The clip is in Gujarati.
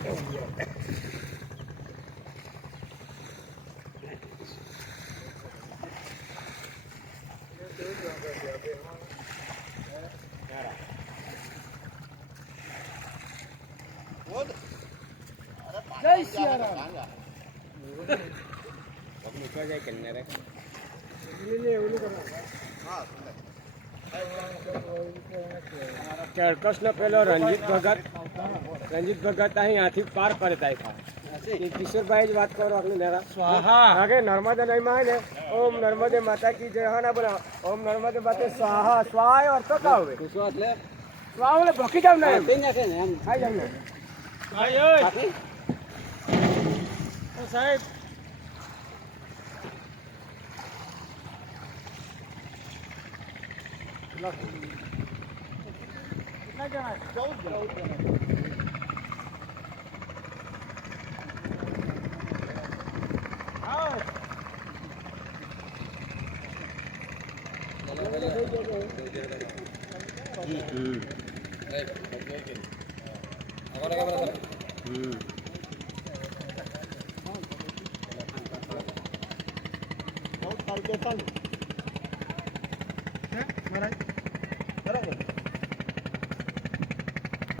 જય સિયારામ ચરકસ નો પેલો રણજીત ભગત અહીંયાથી પાર પડતા કિશોરભાઈ જ વાત કરો આપણે સ્વાહા નર્મદા નહીં માં ને ઓમ નર્મદે માતા કી જય હા ના બોલા ઓમ નર્મદે માતે સ્વાહા સ્વાહ અર્થ કા હોય સ્વાહ એટલે ભોકી જાવ ને એમ ખાઈ જાવ ને સાહેબ કેટલા જણા 14 જણા બરાબર